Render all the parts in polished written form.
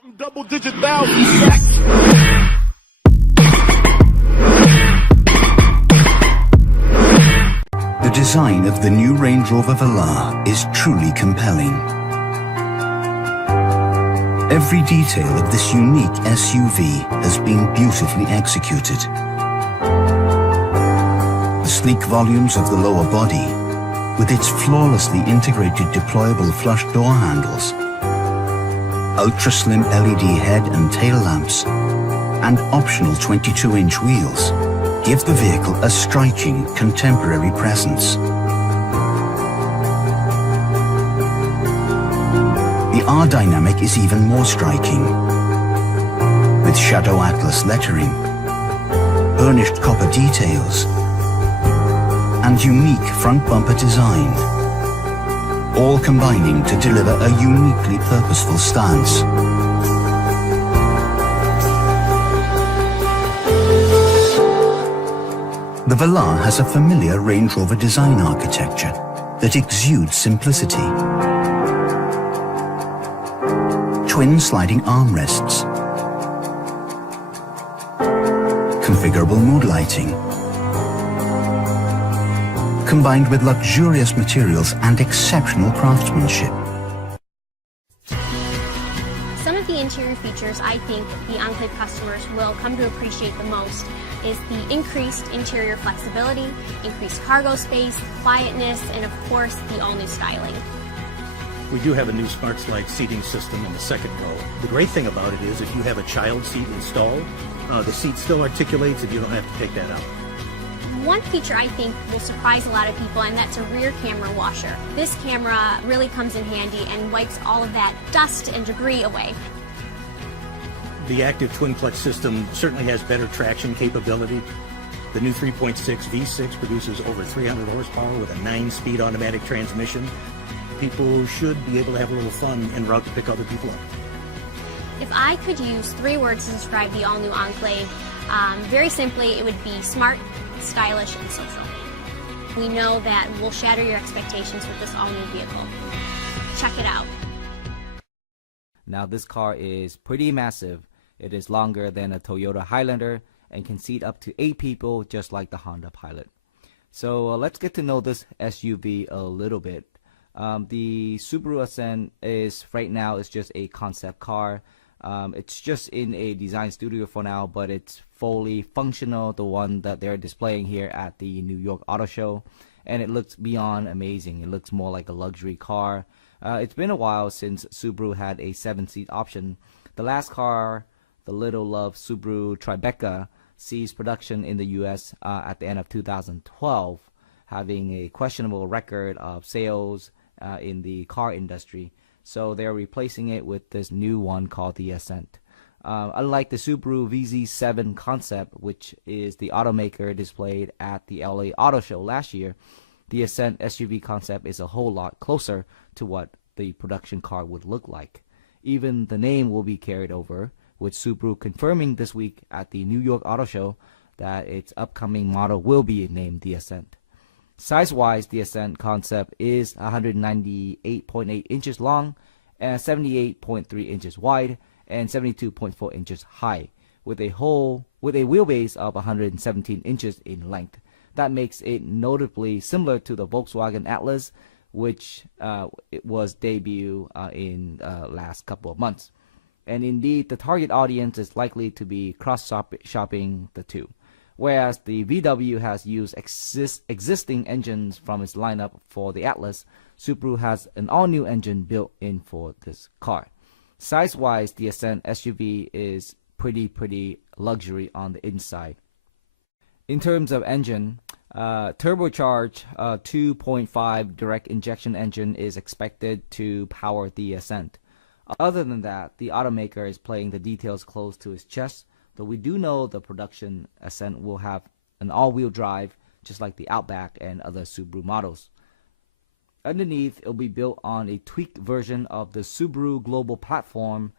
Counting double-digit thousands. The design of the new Range Rover Velar is truly compelling. Every detail of this unique SUV has been beautifully executed. The sleek volumes of the lower body, with its flawlessly integrated deployable flush door handles, ultra-slim LED head and tail lamps, and optional 22-inch wheels, give the vehicle a striking, contemporary presence. The R-Dynamic is even more striking, with Shadow Atlas lettering, burnished copper details, and unique front bumper design, all combining to deliver a uniquely purposeful stance. The Velar has a familiar Range Rover design architecture that exudes simplicity. Twin sliding armrests, configurable mood lighting, combined with luxurious materials and exceptional craftsmanship. Some of the interior features I think the Enclave customers will come to appreciate the most is the increased interior flexibility, increased cargo space, quietness, and of course the all-new styling. We do have a new Smart Slide seating system in the second row. The great thing about it is if you have a child seat installed, the seat still articulates and you don't have to take that out. One feature I think will surprise a lot of people, and that's a rear camera washer. This camera really comes in handy and wipes all of that dust and debris away. The active twin clutch system certainly has better traction capability. The new 3.6 V6 produces over 300 horsepower with a 9-speed automatic transmission. People should be able to have a little fun en route to pick other people up. If I could use 3 words to describe the all-new Enclave, very simply it would be smart, stylish, and social. We know that we'll shatter your expectations with this all-new vehicle. Check it out. Now this car is pretty massive. It is longer than a Toyota Highlander and can seat up to 8 people just like the Honda Pilot. So let's get to know this SUV a little bit. The Subaru Ascent is right now is just a concept car. It's just in a design studio for now, but it's fully functional, the one that they're displaying here at the New York Auto Show, and it looks beyond amazing. It looks more like a luxury car. It's been a while since Subaru had a 7-seat option. The last car, the little loved Subaru Tribeca, ceased production in the US at the end of 2012, having a questionable record of sales in the car industry. So they're replacing it with this new one called the Ascent. Unlike the Subaru VZ7 concept, which is the automaker displayed at the LA Auto Show last year, the Ascent SUV concept is a whole lot closer to what the production car would look like. Even the name will be carried over, with Subaru confirming this week at the New York Auto Show that its upcoming model will be named the Ascent. Size-wise, the Ascent concept is 198.8 inches long and 78.3 inches wide and 72.4 inches high, with a wheelbase of 117 inches in length. That makes it notably similar to the Volkswagen Atlas, which it was debuted in last couple of months. And indeed, the target audience is likely to be cross-shopping the two. Whereas the VW has used existing engines from its lineup for the Atlas, Subaru has an all-new engine built in for this car. Size-wise, the Ascent SUV is pretty luxury on the inside. In terms of engine, turbocharged 2.5 direct injection engine is expected to power the Ascent. Other than that, the automaker is playing the details close to his chest, though we do know the production Ascent will have an all-wheel drive, just like the Outback and other Subaru models. Underneath, it will be built on a tweaked version of the Subaru Global Platform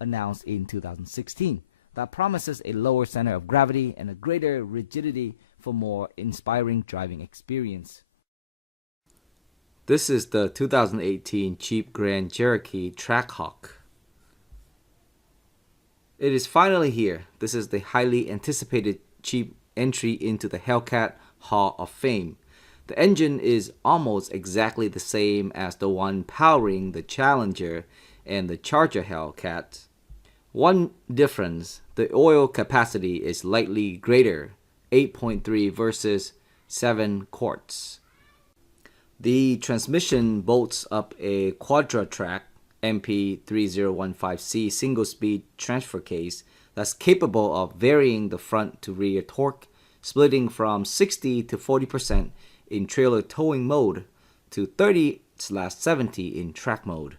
announced in 2016 that promises a lower center of gravity and a greater rigidity for more inspiring driving experience. This is the 2018 Jeep Grand Cherokee Trackhawk. It is finally here. This is the highly anticipated cheap entry into the Hellcat Hall of Fame. The engine is almost exactly the same as the one powering the Challenger and the Charger Hellcat. One difference, the oil capacity is slightly greater, 8.3 versus 7 quarts. The transmission bolts up a Quadra-Track MP3015C single-speed transfer case that's capable of varying the front to rear torque, splitting from 60 to 40% in trailer towing mode to 30/70 in track mode.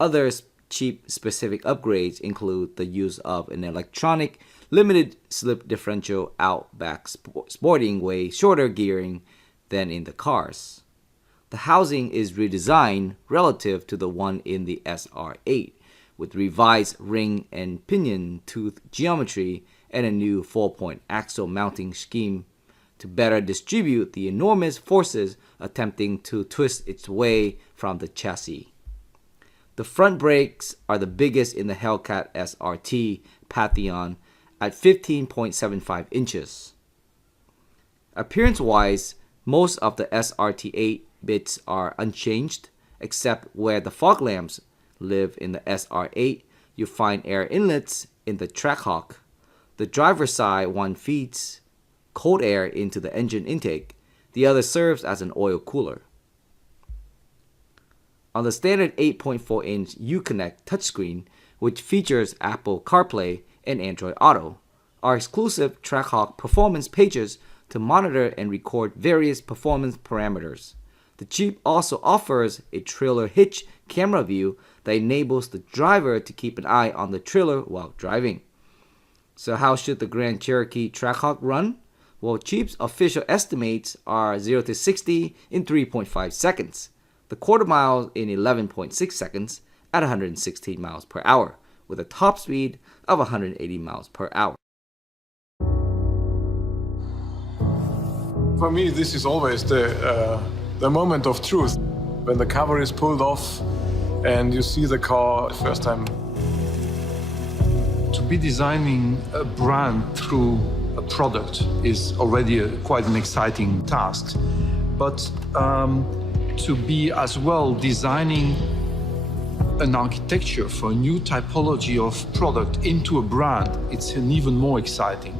Other cheap specific upgrades include the use of an electronic limited slip differential Outback sporting way shorter gearing than in the cars. The housing is redesigned relative to the one in the SR8 with revised ring and pinion tooth geometry and a new 4-point axle mounting scheme to better distribute the enormous forces attempting to twist its way from the chassis. The front brakes are the biggest in the Hellcat SRT Pantheon at 15.75 inches. Appearance-wise, most of the SRT8 bits are unchanged, except where the fog lamps live in the SR8, you find air inlets in the Trackhawk. The driver's side one feeds cold air into the engine intake, the other serves as an oil cooler. On the standard 8.4-inch Uconnect touchscreen, which features Apple CarPlay and Android Auto, are exclusive Trackhawk performance pages to monitor and record various performance parameters. The Jeep also offers a trailer hitch camera view that enables the driver to keep an eye on the trailer while driving. So how should the Grand Cherokee Trackhawk run? Well, Jeep's official estimates are 0 to 60 in 3.5 seconds, the quarter mile in 11.6 seconds at 116 miles per hour, with a top speed of 180 miles per hour. For me, this is always the moment of truth. When the cover is pulled off and you see the car the first time. To be designing a brand through a product is already quite an exciting task. But to be as well designing an architecture for a new typology of product into a brand, it's an even more exciting.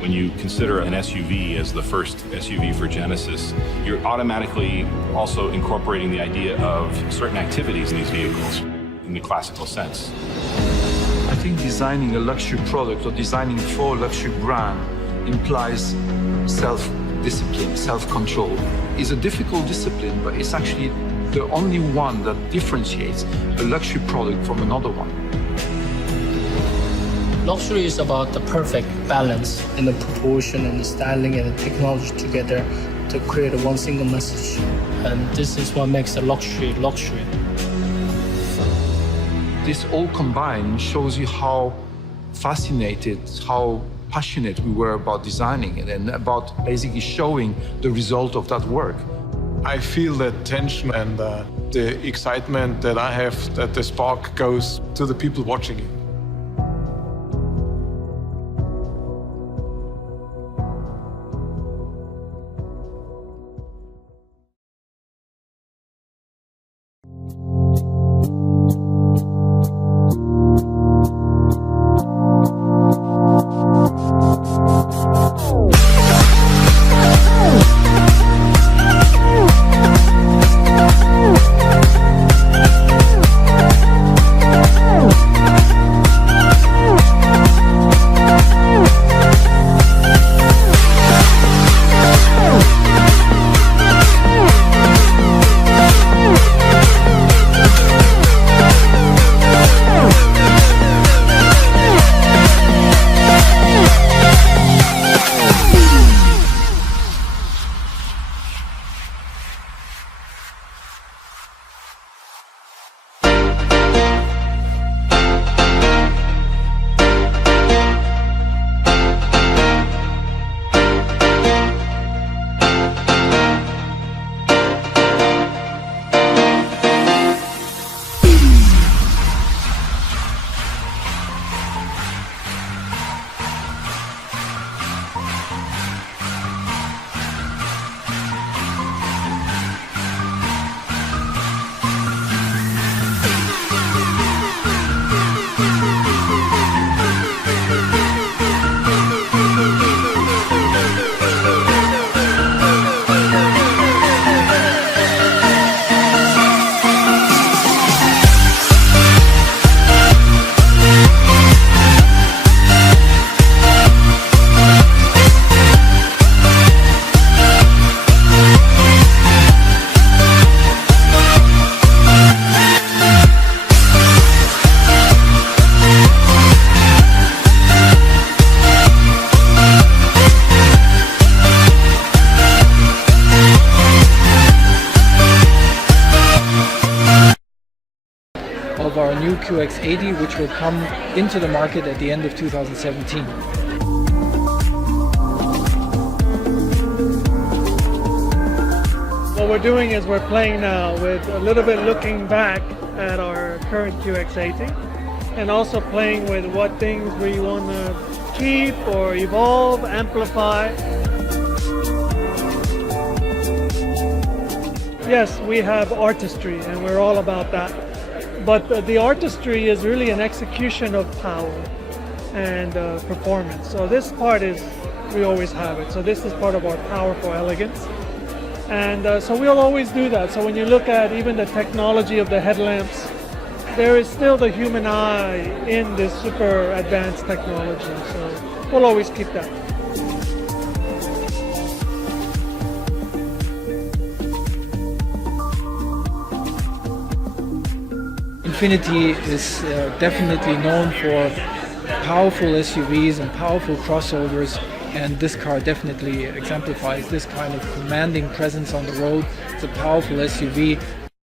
When you consider an SUV as the first SUV for Genesis, you're automatically also incorporating the idea of certain activities in these vehicles in the classical sense. I think designing a luxury product or designing for a luxury brand implies self-discipline, self-control. It's a difficult discipline, but it's actually the only one that differentiates a luxury product from another one. Luxury is about the perfect balance in the proportion and the styling and the technology together to create one single message. And this is what makes a luxury luxury. This all combined shows you how fascinated, how passionate we were about designing it and about basically showing the result of that work. I feel that tension and the excitement that I have, that the spark goes to the people watching it. of our new QX80, which will come into the market at the end of 2017. What we're doing is we're playing now with a little bit looking back at our current QX80 and also playing with what things we want to keep or evolve, amplify. Yes, we have artistry and we're all about that. But the artistry is really an execution of power and performance. So this part is, we always have it. So this is part of our powerful elegance. And so we'll always do that. So when you look at even the technology of the headlamps, there is still the human eye in this super advanced technology. So we'll always keep that. Infiniti is definitely known for powerful SUVs and powerful crossovers, and this car definitely exemplifies this kind of commanding presence on the road. It's a powerful SUV